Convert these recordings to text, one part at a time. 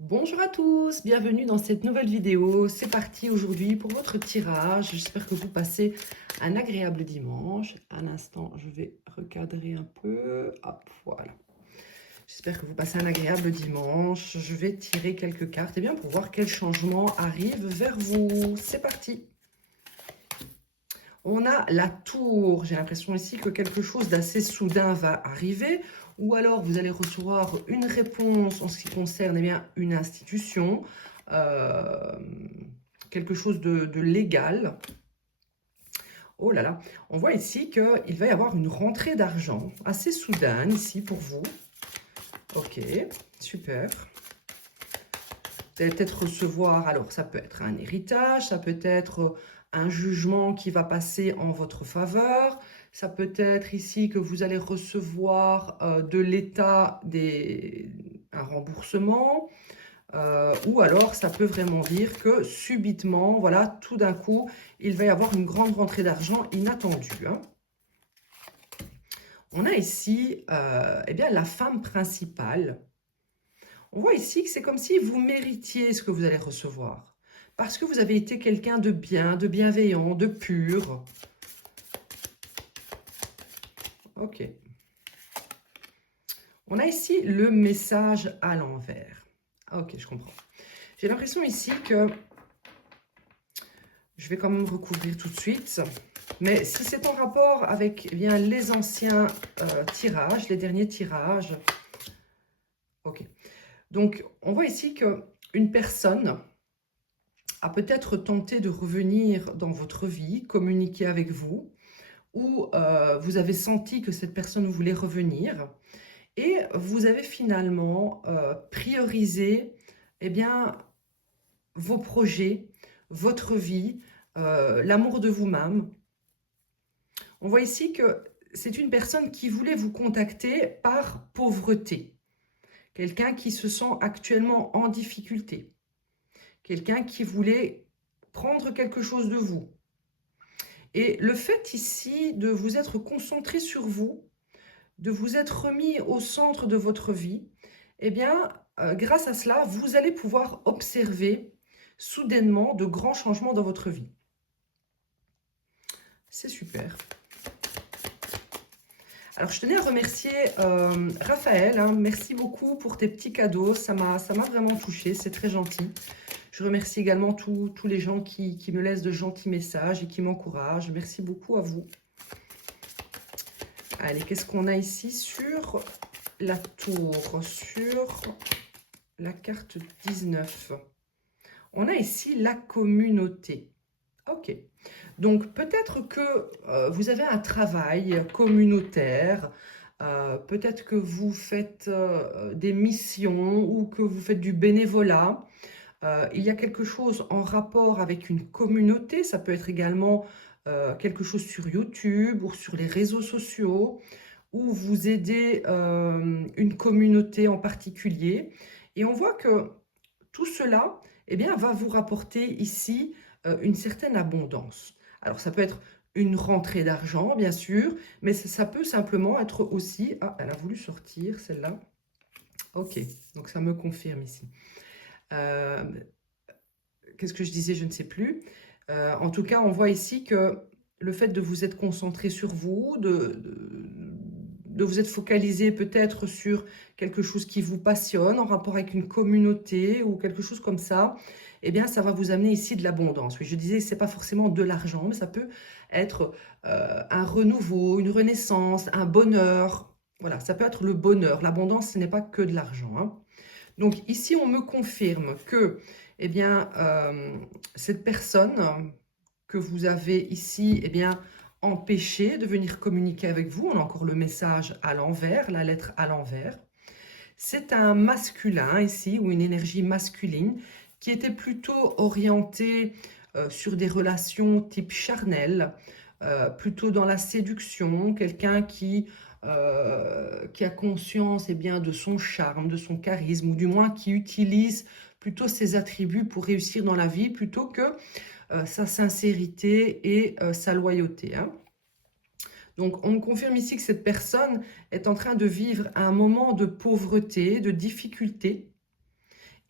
Bonjour à tous, bienvenue dans cette nouvelle vidéo. C'est parti aujourd'hui pour votre tirage. J'espère que vous passez un agréable dimanche. Un instant, je vais recadrer un peu. Hop, voilà. J'espère que vous passez un agréable dimanche. Je vais tirer quelques cartes pour voir quel changement arrive vers vous. C'est parti. On a la tour. J'ai l'impression ici que quelque chose d'assez soudain va arriver. Ou alors vous allez recevoir une réponse en ce qui concerne une institution. euh, Quelque chose de légal. Oh là là, on voit ici qu'il va y avoir une rentrée d'argent assez soudaine ici pour vous. Ok, super. Vous allez peut-être recevoir, alors ça peut être un héritage, ça peut être un jugement qui va passer en votre faveur, ça peut être ici que vous allez recevoir de l'État un remboursement, ou alors ça peut vraiment dire que subitement, voilà, tout d'un coup, il va y avoir une grande rentrée d'argent inattendue, hein. On a ici la femme principale. On voit ici que c'est comme si vous méritiez ce que vous allez recevoir. Parce que vous avez été quelqu'un de bien, de bienveillant, de pur. Ok. On a ici le message à l'envers. Ok, je comprends. J'ai l'impression ici que je vais quand même recouvrir tout de suite. Mais si c'est en rapport avec les anciens tirages, les derniers tirages. Ok. Donc, on voit ici qu'une personne a peut-être tenté de revenir dans votre vie, communiquer avec vous, ou vous avez senti que cette personne voulait revenir, et vous avez finalement priorisé vos projets, votre vie, l'amour de vous-même. On voit ici que c'est une personne qui voulait vous contacter par pauvreté, quelqu'un qui se sent actuellement en difficulté, quelqu'un qui voulait prendre quelque chose de vous. Et le fait ici de vous être concentré sur vous, de vous être remis au centre de votre vie, grâce à cela, vous allez pouvoir observer soudainement de grands changements dans votre vie. C'est super. Alors, je tenais à remercier Raphaël, hein. Merci beaucoup pour tes petits cadeaux. Ça m'a vraiment touchée. C'est très gentil. Je remercie également tous les gens qui me laissent de gentils messages et qui m'encouragent. Merci beaucoup à vous. Allez, qu'est-ce qu'on a ici sur la tour, sur la carte 19? On a ici la communauté. Ok. Donc, peut-être que vous avez un travail communautaire, peut-être que vous faites des missions ou que vous faites du bénévolat. Il y a quelque chose en rapport avec une communauté. Ça peut être également quelque chose sur YouTube ou sur les réseaux sociaux, où vous aidez une communauté en particulier. Et on voit que tout cela va vous rapporter ici une certaine abondance. Alors, ça peut être une rentrée d'argent, bien sûr, mais ça peut simplement être aussi... Ah, elle a voulu sortir, celle-là. Ok, donc ça me confirme ici. Qu'est-ce que je disais? Je ne sais plus. En tout cas, on voit ici que le fait de vous être concentré sur vous, de vous être focalisé peut-être sur quelque chose qui vous passionne en rapport avec une communauté ou quelque chose comme ça, ça va vous amener ici de l'abondance. Oui, je disais, c'est pas forcément de l'argent, mais ça peut être un renouveau, une renaissance, un bonheur. Voilà, ça peut être le bonheur. L'abondance, ce n'est pas que de l'argent, hein. Donc ici, on me confirme que cette personne que vous avez ici empêché de venir communiquer avec vous, on a encore le message à l'envers, la lettre à l'envers. C'est un masculin ici, ou une énergie masculine, qui était plutôt orientée sur des relations type charnel, plutôt dans la séduction, quelqu'un qui a conscience de son charme, de son charisme, ou du moins qui utilise plutôt ses attributs pour réussir dans la vie, plutôt que sa sincérité et sa loyauté, hein. Donc, on me confirme ici que cette personne est en train de vivre un moment de pauvreté, de difficulté,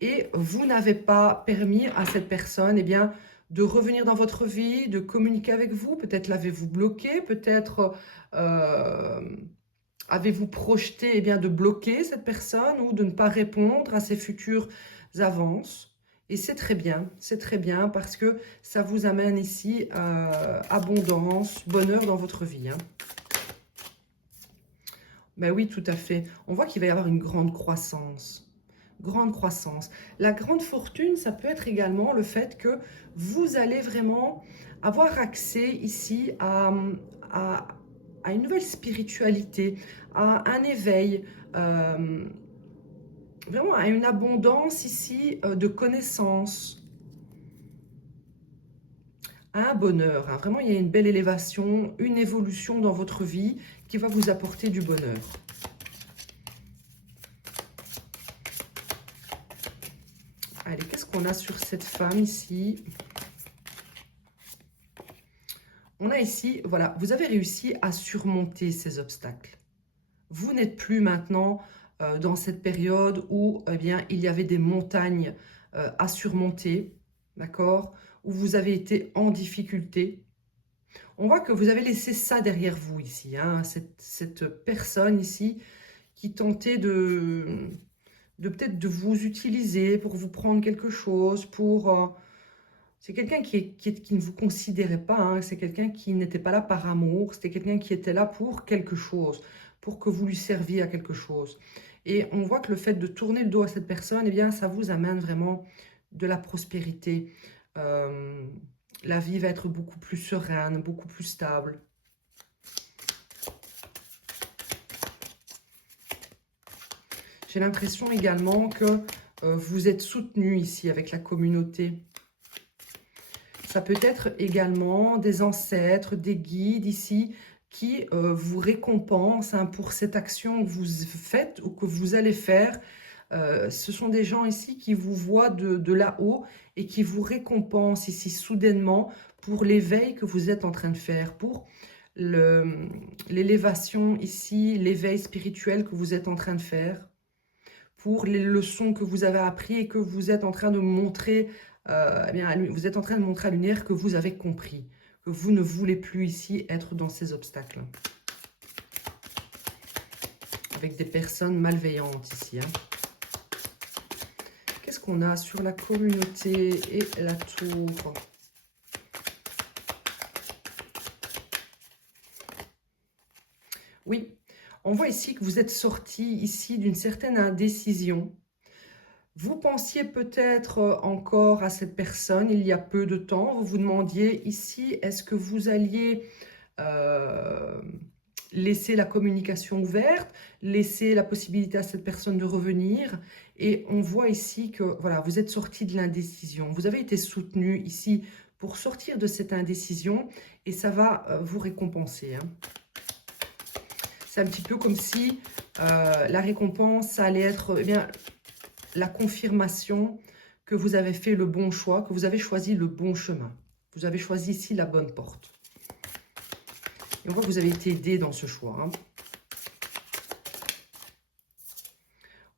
et vous n'avez pas permis à cette personne eh bien, de revenir dans votre vie, de communiquer avec vous. Peut-être l'avez-vous bloqué, peut-être avez-vous projeté eh bien, de bloquer cette personne ou de ne pas répondre à ses futures avances. Et c'est très bien parce que ça vous amène ici abondance, bonheur dans votre vie. Hein. Ben oui, tout à fait. On voit qu'il va y avoir une grande croissance. Grande croissance. La grande fortune, ça peut être également le fait que vous allez vraiment avoir accès ici à, à une nouvelle spiritualité, à un éveil, vraiment à une abondance ici de connaissances, à un bonheur. Hein. Vraiment, il y a une belle élévation, une évolution dans votre vie qui va vous apporter du bonheur. Allez, qu'est-ce qu'on a sur cette femme ici? On a ici, voilà, vous avez réussi à surmonter ces obstacles. Vous n'êtes plus maintenant dans cette période où eh bien, il y avait des montagnes à surmonter, d'accord? Où vous avez été en difficulté. On voit que vous avez laissé ça derrière vous ici, hein, cette personne ici qui tentait de peut-être de vous utiliser pour vous prendre quelque chose, pour... c'est quelqu'un qui ne vous considérait pas, hein, c'est quelqu'un qui n'était pas là par amour, c'était quelqu'un qui était là pour quelque chose, pour que vous lui serviez à quelque chose. Et on voit que le fait de tourner le dos à cette personne, eh bien, ça vous amène vraiment de la prospérité. La vie va être beaucoup plus sereine, beaucoup plus stable. J'ai l'impression également que vous êtes soutenu ici avec la communauté. Ça peut être également des ancêtres, des guides ici qui vous récompensent hein, pour cette action que vous faites ou que vous allez faire. Ce sont des gens ici qui vous voient de là-haut et qui vous récompensent ici soudainement pour l'éveil que vous êtes en train de faire, pour l'élévation ici, l'éveil spirituel que vous êtes en train de faire, pour les leçons que vous avez apprises et que vous êtes en train de montrer, eh bien, vous êtes en train de montrer à l'univers que vous avez compris, que vous ne voulez plus ici être dans ces obstacles. Avec des personnes malveillantes ici. Hein. Qu'est-ce qu'on a sur la communauté et la tour? Oui, on voit ici que vous êtes sorti ici d'une certaine indécision. Vous pensiez peut-être encore à cette personne il y a peu de temps. Vous vous demandiez ici, est-ce que vous alliez laisser la communication ouverte, laisser la possibilité à cette personne de revenir. Et on voit ici que voilà, vous êtes sorti de l'indécision. Vous avez été soutenu ici pour sortir de cette indécision et ça va vous récompenser. Hein. C'est un petit peu comme si la récompense, ça allait être eh bien, la confirmation que vous avez fait le bon choix, que vous avez choisi le bon chemin. Vous avez choisi ici la bonne porte. Et on voit que vous avez été aidé dans ce choix. Hein.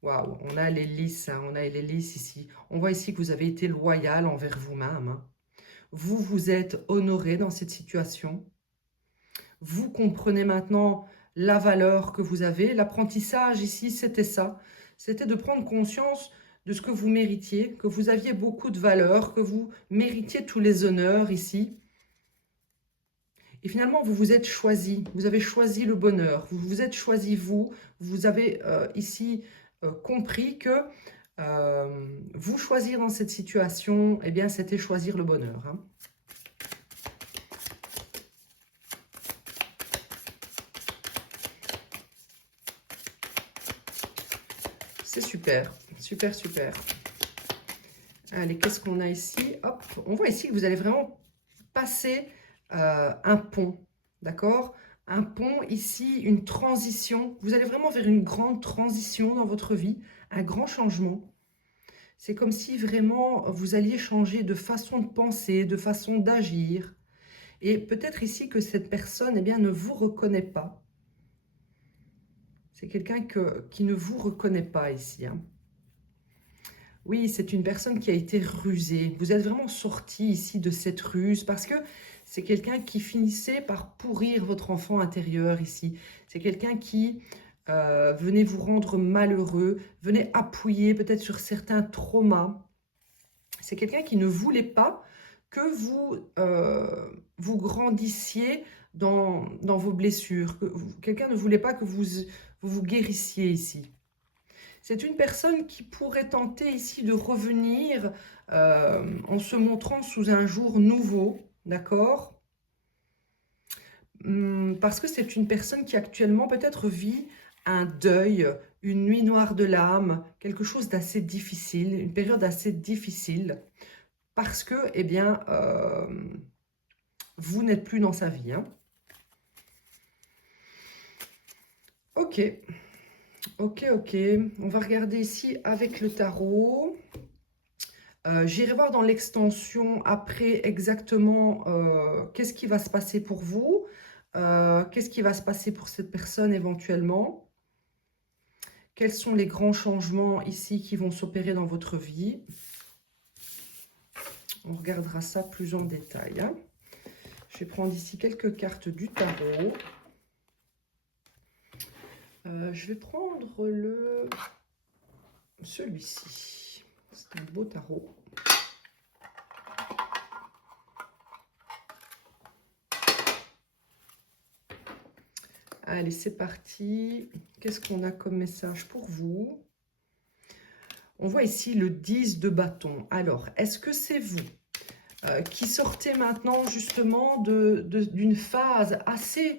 Waouh, on a l'hélice, hein, on a l'hélice ici. On voit ici que vous avez été loyal envers vous-même. Hein. Vous vous êtes honoré dans cette situation. Vous comprenez maintenant la valeur que vous avez. L'apprentissage ici, c'était ça. C'était de prendre conscience de ce que vous méritiez, que vous aviez beaucoup de valeur, que vous méritiez tous les honneurs ici. Et finalement, vous vous êtes choisi, vous avez choisi le bonheur, vous vous êtes choisi vous avez ici compris que vous choisir dans cette situation, eh bien, c'était choisir le bonheur. Hein. C'est super, super, super. Allez, qu'est-ce qu'on a ici? Hop, on voit ici que vous allez vraiment passer un pont, d'accord? Un pont ici, une transition. Vous allez vraiment vers une grande transition dans votre vie, un grand changement. C'est comme si vraiment vous alliez changer de façon de penser, de façon d'agir. Et peut-être ici que cette personne eh bien, ne vous reconnaît pas. C'est quelqu'un qui ne vous reconnaît pas ici. Hein. Oui, c'est une personne qui a été rusée. Vous êtes vraiment sorti ici de cette ruse parce que c'est quelqu'un qui finissait par pourrir votre enfant intérieur ici. C'est quelqu'un qui venait vous rendre malheureux, venait appuyer peut-être sur certains traumas. C'est quelqu'un qui ne voulait pas que vous grandissiez dans vos blessures. Quelqu'un ne voulait pas que vous guérissiez ici. C'est une personne qui pourrait tenter ici de revenir en se montrant sous un jour nouveau, d'accord? Parce que c'est une personne qui actuellement peut-être vit un deuil, une nuit noire de l'âme, quelque chose d'assez difficile, une période assez difficile, parce que, eh bien, vous n'êtes plus dans sa vie, hein. Ok, ok, ok. On va regarder ici avec le tarot. J'irai voir dans l'extension après exactement qu'est-ce qui va se passer pour vous, qu'est-ce qui va se passer pour cette personne éventuellement, quels sont les grands changements ici qui vont s'opérer dans votre vie. On regardera ça plus en détail, hein. Je vais prendre ici quelques cartes du tarot. Je vais prendre celui-ci. C'est un beau tarot. Allez, c'est parti. Qu'est-ce qu'on a comme message pour vous? On voit ici le 10 de bâton. Alors, est-ce que c'est vous qui sortez maintenant justement d'une phase assez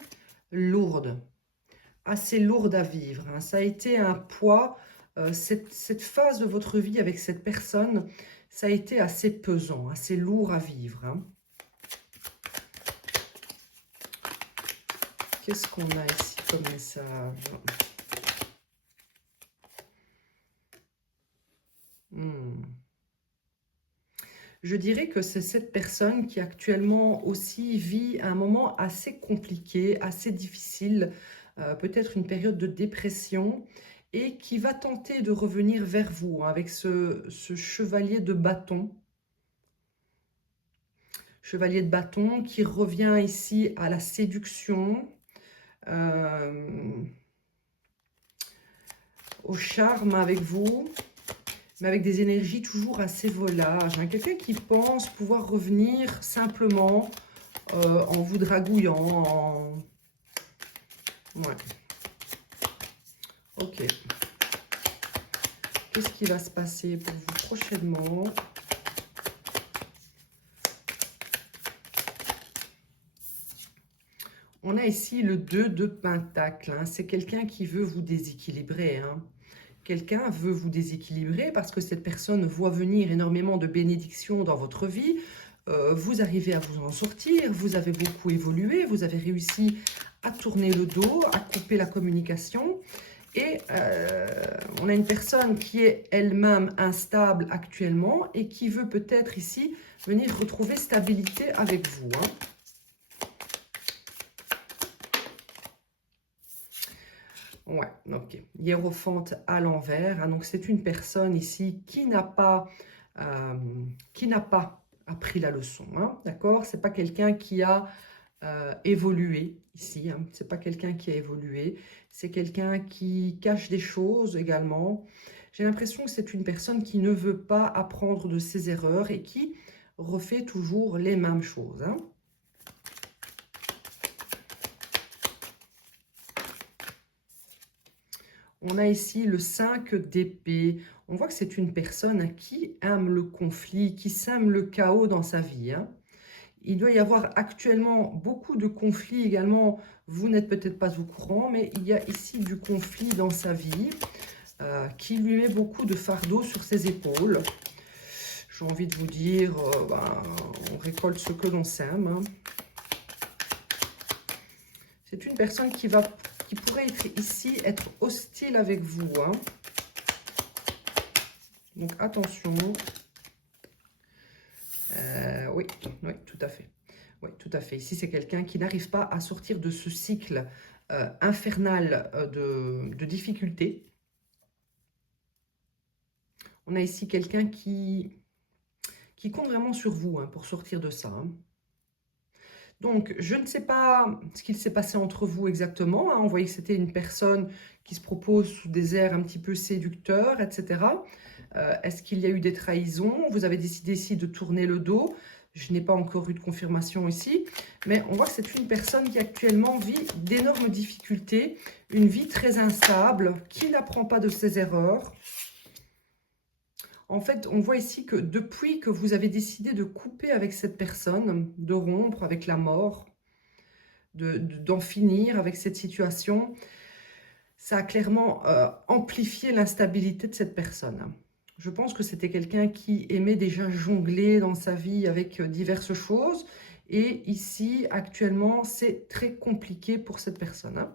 lourde à vivre, hein? Ça a été un poids, cette phase de votre vie avec cette personne, ça a été assez pesant, assez lourd à vivre, hein. Qu'est-ce qu'on a ici comme message? Je dirais que c'est cette personne qui actuellement aussi vit un moment assez compliqué, assez difficile, peut-être une période de dépression, et qui va tenter de revenir vers vous, hein, avec ce chevalier de bâton. Chevalier de bâton qui revient ici à la séduction, au charme avec vous, mais avec des énergies toujours assez volages, hein. Quelqu'un qui pense pouvoir revenir simplement en vous dragouillant. Ouais. Ok. Qu'est-ce qui va se passer pour vous prochainement? On a ici le 2 de Pentacle, hein. C'est quelqu'un qui veut vous déséquilibrer, hein. Quelqu'un veut vous déséquilibrer parce que cette personne voit venir énormément de bénédictions dans votre vie. Vous arrivez à vous en sortir, vous avez beaucoup évolué, vous avez réussi à tourner le dos, à couper la communication. Et on a une personne qui est elle-même instable actuellement et qui veut peut-être ici venir retrouver stabilité avec vous, hein. Ouais, ok. Hiérophante à l'envers, hein. Donc c'est une personne ici qui n'a pas appris la leçon, hein, d'accord? C'est pas quelqu'un qui a évolué ici, hein. C'est pas quelqu'un qui a évolué. C'est quelqu'un qui cache des choses également. J'ai l'impression que c'est une personne qui ne veut pas apprendre de ses erreurs et qui refait toujours les mêmes choses, hein. On a ici le 5 d'épée. On voit que c'est une personne qui aime le conflit, qui sème le chaos dans sa vie, hein. Il doit y avoir actuellement beaucoup de conflits également. Vous n'êtes peut-être pas au courant, mais il y a ici du conflit dans sa vie qui lui met beaucoup de fardeau sur ses épaules. J'ai envie de vous dire, on récolte ce que l'on sème, hein. C'est une personne qui pourrait être ici, être hostile avec vous, hein. Donc attention. Oui, tout à fait. Oui, tout à fait. Ici, c'est quelqu'un qui n'arrive pas à sortir de ce cycle infernal de difficultés. On a ici quelqu'un qui compte vraiment sur vous hein, pour sortir de ça. Hein. Donc, je ne sais pas ce qu'il s'est passé entre vous exactement. Hein. On voyait que c'était une personne qui se propose sous des airs un petit peu séducteurs, etc. Est-ce qu'il y a eu des trahisons? Vous avez décidé ici de tourner le dos. Je n'ai pas encore eu de confirmation ici. Mais on voit que c'est une personne qui actuellement vit d'énormes difficultés, une vie très instable, qui n'apprend pas de ses erreurs. En fait, on voit ici que depuis que vous avez décidé de couper avec cette personne, de rompre avec la mort, d'en finir avec cette situation, ça a clairement amplifié l'instabilité de cette personne. Je pense que c'était quelqu'un qui aimait déjà jongler dans sa vie avec diverses choses. Et ici, actuellement, c'est très compliqué pour cette personne. Hein.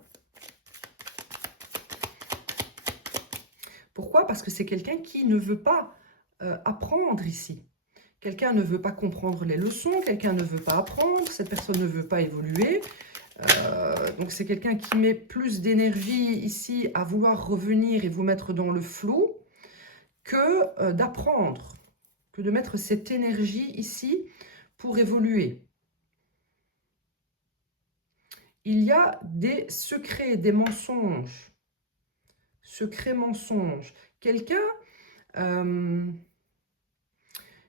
Pourquoi? Parce que c'est quelqu'un qui ne veut pas apprendre ici. Quelqu'un ne veut pas comprendre les leçons, quelqu'un ne veut pas apprendre, cette personne ne veut pas évoluer. Donc c'est quelqu'un qui met plus d'énergie ici à vouloir revenir et vous mettre dans le flou que d'apprendre, que de mettre cette énergie ici pour évoluer. Il y a des secrets, des mensonges. Secrets, mensonges. Quelqu'un...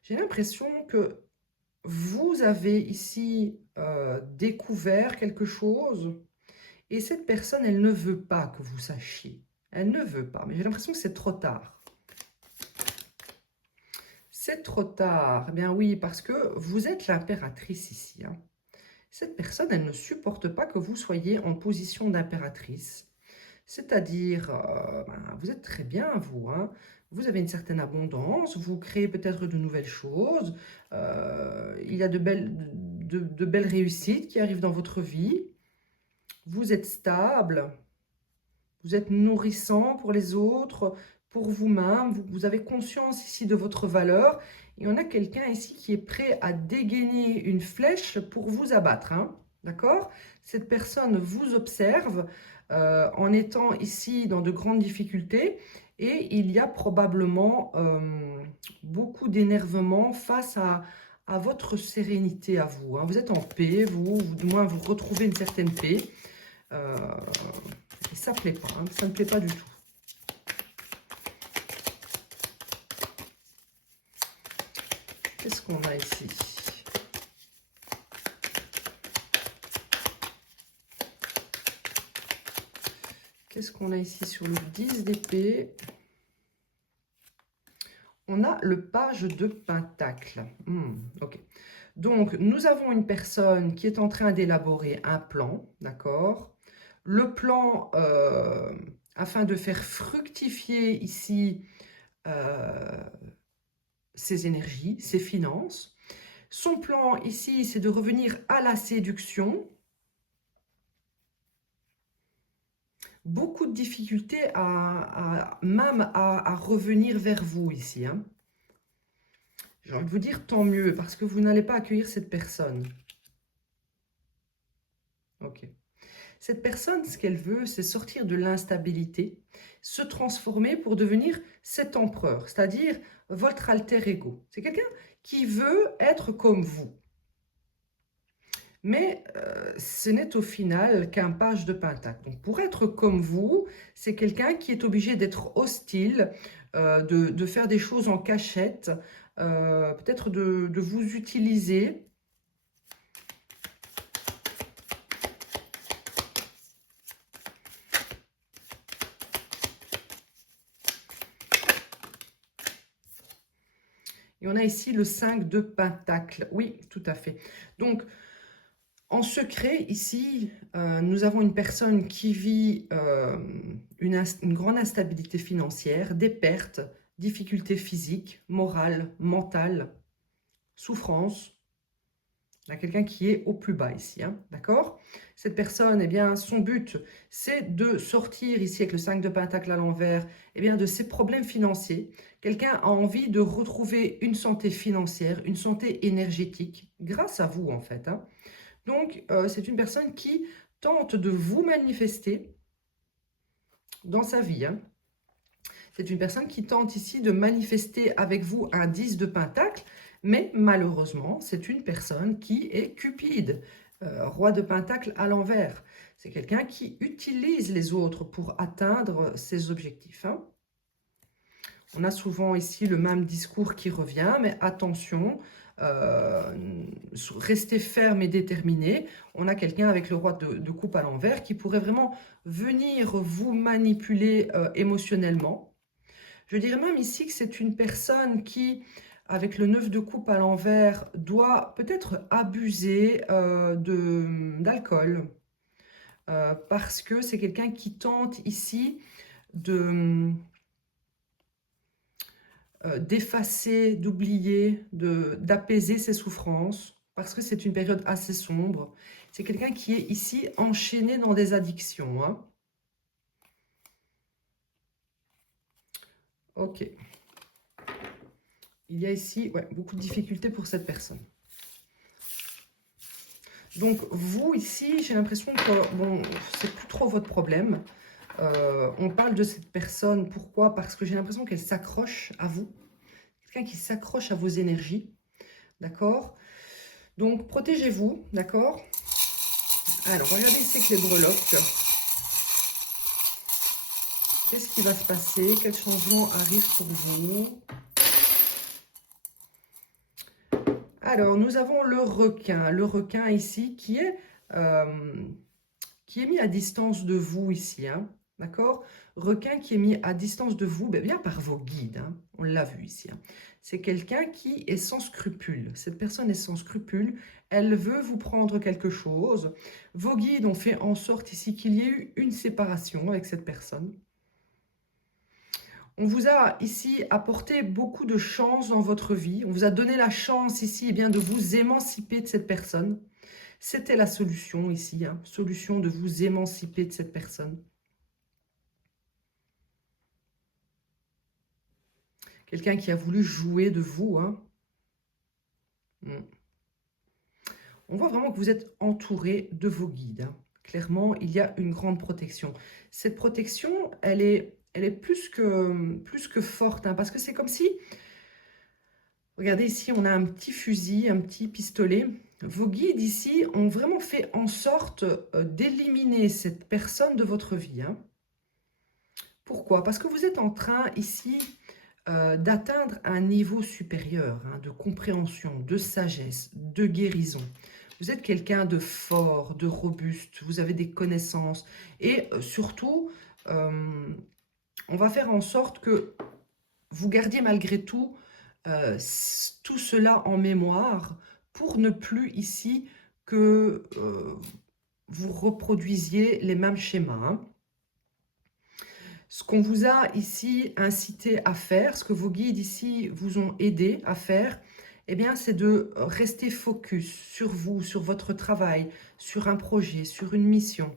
j'ai l'impression que vous avez ici découvert quelque chose et cette personne, elle ne veut pas que vous sachiez. Elle ne veut pas, mais j'ai l'impression que c'est trop tard. C'est trop tard. Eh bien oui, parce que vous êtes l'impératrice ici. Hein. Cette personne, elle ne supporte pas que vous soyez en position d'impératrice. C'est-à-dire, vous êtes très bien, vous. Hein. Vous avez une certaine abondance, vous créez peut-être de nouvelles choses. Il y a de belles réussites qui arrivent dans votre vie. Vous êtes stable. Vous êtes nourrissant pour les autres, pour vous-même. Vous avez conscience ici de votre valeur. Et on a quelqu'un ici qui est prêt à dégainer une flèche pour vous abattre. Hein. D'accord? Cette personne vous observe en étant ici dans de grandes difficultés. Et il y a probablement beaucoup d'énervement face à votre sérénité à vous. Hein. Vous êtes en paix, vous, du moins vous retrouvez une certaine paix. Et ça ne plaît pas, hein, ça ne plaît pas du tout. Qu'est-ce qu'on a ici? Qu'est-ce qu'on a ici sur le 10 d'épée? On a le page de pentacle. Ok. Donc, nous avons une personne qui est en train d'élaborer un plan, d'accord? Le plan, afin de faire fructifier ici ses énergies, ses finances. Son plan ici, c'est de revenir à la séduction. Beaucoup de difficultés même à revenir vers vous ici. Hein. J'ai envie de vous dire tant mieux, parce que vous n'allez pas accueillir cette personne. Ok. Cette personne, ce qu'elle veut, c'est sortir de l'instabilité, se transformer pour devenir cet empereur, c'est-à-dire votre alter ego. C'est quelqu'un qui veut être comme vous. Mais ce n'est au final qu'un page de pentacle. Donc pour être comme vous, c'est quelqu'un qui est obligé d'être hostile, de faire des choses en cachette, peut-être de vous utiliser. Et on a ici le 5 de pentacle. Oui, tout à fait. Donc, en secret, ici, nous avons une personne qui vit une grande instabilité financière, des pertes, difficultés physiques, morales, mentales, souffrances. Il y a quelqu'un qui est au plus bas ici, hein, d'accord? Cette personne, eh bien, son but, c'est de sortir ici avec le 5 de pentacle à l'envers, eh bien, de ses problèmes financiers. Quelqu'un a envie de retrouver une santé financière, une santé énergétique, grâce à vous, en fait. Hein. Donc, c'est une personne qui tente de vous manifester dans sa vie. Hein. C'est une personne qui tente ici de manifester avec vous un 10 de pentacle, mais malheureusement, c'est une personne qui est cupide, roi de pentacle à l'envers. C'est quelqu'un qui utilise les autres pour atteindre ses objectifs. Hein. On a souvent ici le même discours qui revient, mais attention, restez ferme et déterminé. On a quelqu'un avec le roi de coupe à l'envers qui pourrait vraiment venir vous manipuler émotionnellement. Je dirais même ici que c'est une personne qui, avec le 9 de coupe à l'envers, doit peut-être abuser d'alcool. Parce que c'est quelqu'un qui tente ici d'effacer, d'oublier, d'apaiser ses souffrances, parce que c'est une période assez sombre. C'est quelqu'un qui est ici enchaîné dans des addictions. Hein. Ok. Il y a ici beaucoup de difficultés pour cette personne. Donc, vous, ici, j'ai l'impression que, bon, c'est plus trop votre problème. On parle de cette personne, pourquoi? Parce que j'ai l'impression qu'elle s'accroche à vous. Quelqu'un qui s'accroche à vos énergies, d'accord? Donc, protégez-vous, d'accord? Alors, regardez ici avec les breloques. Qu'est-ce qui va se passer? Quel changement arrive pour vous? Alors, nous avons le requin. Le requin ici qui est mis à distance de vous ici, hein, d'accord? Requin qui est mis à distance de vous, bien par vos guides, hein, on l'a vu ici. Hein. C'est quelqu'un qui est sans scrupule. Cette personne est sans scrupule, elle veut vous prendre quelque chose. Vos guides ont fait en sorte ici qu'il y ait eu une séparation avec cette personne. On vous a ici apporté beaucoup de chance dans votre vie. On vous a donné la chance ici de vous émanciper de cette personne. C'était la solution ici, hein, solution de vous émanciper de cette personne. Quelqu'un qui a voulu jouer de vous. Hein. On voit vraiment que vous êtes entouré de vos guides. Hein. Clairement, il y a une grande protection. Cette protection, elle est plus que forte, hein, parce que c'est comme si, regardez ici, on a un petit fusil, un petit pistolet. Vos guides ici ont vraiment fait en sorte d'éliminer cette personne de votre vie. Hein. Pourquoi? Parce que vous êtes en train ici d'atteindre un niveau supérieur, hein, de compréhension, de sagesse, de guérison. Vous êtes quelqu'un de fort, de robuste, vous avez des connaissances et surtout, on va faire en sorte que vous gardiez malgré tout tout cela en mémoire pour ne plus ici que vous reproduisiez les mêmes schémas. Hein. Ce qu'on vous a ici incité à faire, ce que vos guides ici vous ont aidé à faire, eh bien, c'est de rester focus sur vous, sur votre travail, sur un projet, sur une mission.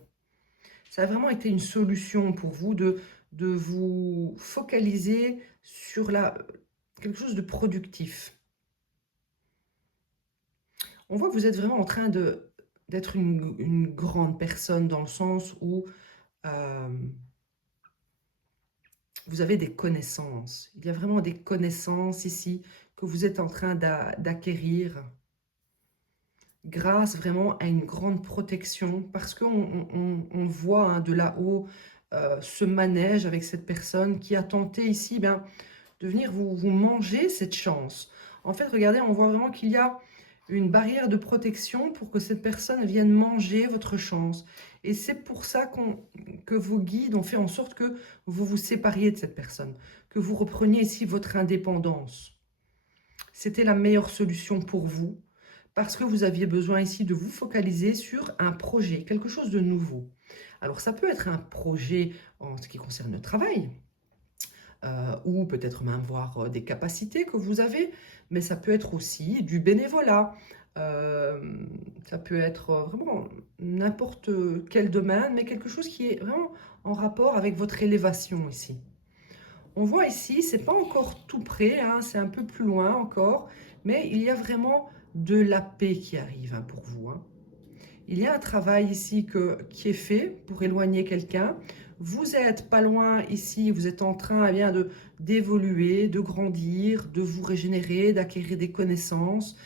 Ça a vraiment été une solution pour vous de vous focaliser sur quelque chose de productif. On voit que vous êtes vraiment en train d'être une grande personne dans le sens où vous avez des connaissances. Il y a vraiment des connaissances ici que vous êtes en train d'acquérir grâce vraiment à une grande protection parce qu'on voit hein, de là-haut ce manège avec cette personne qui a tenté ici de venir vous manger cette chance. En fait, regardez, on voit vraiment qu'il y a une barrière de protection pour que cette personne vienne manger votre chance. Et c'est pour ça que vos guides ont fait en sorte que vous vous sépariez de cette personne, que vous repreniez ici votre indépendance. C'était la meilleure solution pour vous, parce que vous aviez besoin ici de vous focaliser sur un projet, quelque chose de nouveau. Alors ça peut être un projet en ce qui concerne le travail, ou peut-être même voir des capacités que vous avez, mais ça peut être aussi du bénévolat. Ça peut être vraiment n'importe quel domaine, mais quelque chose qui est vraiment en rapport avec votre élévation ici. On voit ici, c'est pas encore tout près, hein, c'est un peu plus loin encore, mais il y a vraiment de la paix qui arrive hein, pour vous. Hein. Il y a un travail ici qui est fait pour éloigner quelqu'un. Vous êtes pas loin ici, vous êtes en train eh bien, d'évoluer, de grandir, de vous régénérer, d'acquérir des connaissances.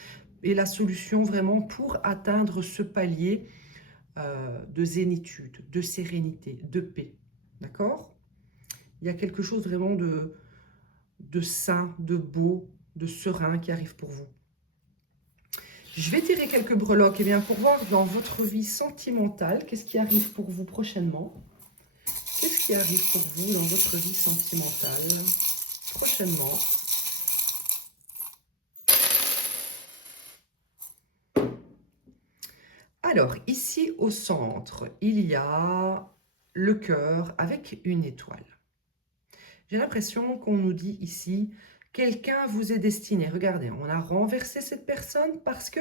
Et la solution vraiment pour atteindre ce palier de zénitude, de sérénité, de paix. D'accord? Il y a quelque chose vraiment de sain, de beau, de serein qui arrive pour vous. Je vais tirer quelques breloques bien, pour voir dans votre vie sentimentale, qu'est-ce qui arrive pour vous prochainement. Qu'est-ce qui arrive pour vous dans votre vie sentimentale prochainement? Alors, ici au centre, il y a le cœur avec une étoile. J'ai l'impression qu'on nous dit ici, quelqu'un vous est destiné. Regardez, on a renversé cette personne parce que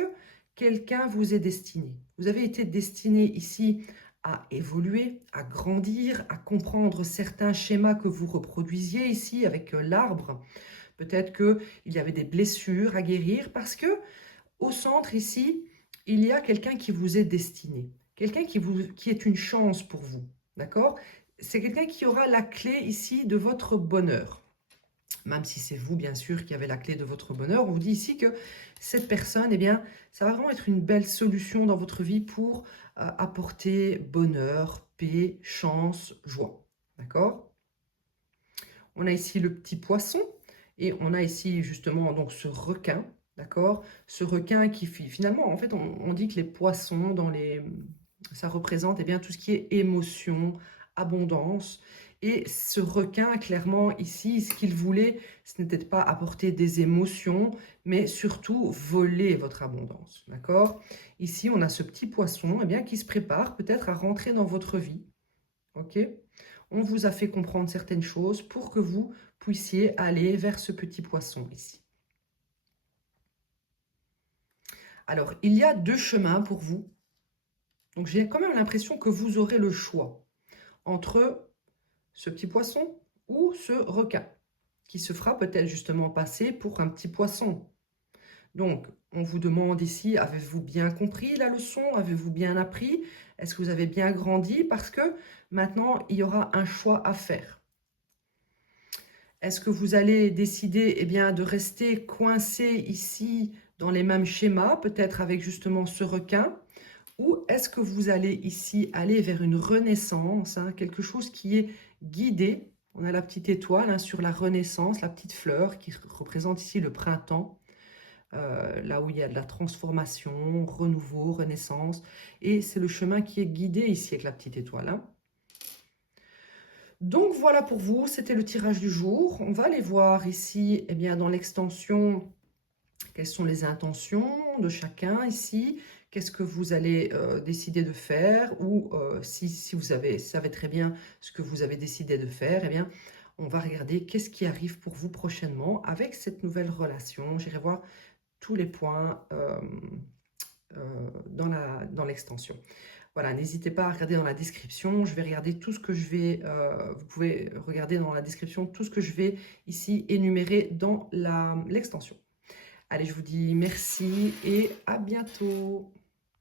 quelqu'un vous est destiné. Vous avez été destiné ici à évoluer, à grandir, à comprendre certains schémas que vous reproduisiez ici avec l'arbre. Peut-être qu'il y avait des blessures à guérir parce que au centre ici, il y a quelqu'un qui vous est destiné. Quelqu'un qui est une chance pour vous. D'accord? C'est quelqu'un qui aura la clé ici de votre bonheur. Même si c'est vous, bien sûr, qui avez la clé de votre bonheur, on vous dit ici que cette personne, eh bien, ça va vraiment être une belle solution dans votre vie pour apporter bonheur, paix, chance, joie. D'accord? On a ici le petit poisson et on a ici justement donc ce requin. D'accord? Ce requin qui finalement, en fait, on dit que les poissons, ça représente eh bien, tout ce qui est émotion, abondance. Et ce requin, clairement, ici, ce qu'il voulait, ce n'était pas apporter des émotions, mais surtout voler votre abondance. D'accord? Ici, on a ce petit poisson eh bien, qui se prépare peut-être à rentrer dans votre vie. Ok? On vous a fait comprendre certaines choses pour que vous puissiez aller vers ce petit poisson ici. Alors, il y a deux chemins pour vous. Donc, j'ai quand même l'impression que vous aurez le choix entre ce petit poisson ou ce requin qui se fera peut-être justement passer pour un petit poisson. Donc, on vous demande ici, avez-vous bien compris la leçon? Avez-vous bien appris? Est-ce que vous avez bien grandi? Parce que maintenant, il y aura un choix à faire. Est-ce que vous allez décider eh bien, de rester coincé ici dans les mêmes schémas, peut-être avec justement ce requin? Ou est-ce que vous allez ici aller vers une renaissance, hein, quelque chose qui est guidé? On a la petite étoile hein, sur la renaissance, la petite fleur qui représente ici le printemps, là où il y a de la transformation, renouveau, renaissance. Et c'est le chemin qui est guidé ici avec la petite étoile. Hein. Donc voilà pour vous, c'était le tirage du jour. On va aller voir ici, eh bien, dans l'extension, quelles sont les intentions de chacun ici. Qu'est-ce que vous allez décider de faire ou si vous savez très bien ce que vous avez décidé de faire, eh bien, on va regarder qu'est-ce qui arrive pour vous prochainement avec cette nouvelle relation. J'irai voir tous les points dans l'extension. Voilà, n'hésitez pas à regarder dans la description. Je vais regarder tout ce que je vais... vous pouvez regarder dans la description tout ce que je vais ici énumérer dans l'extension. Allez, je vous dis merci et à bientôt.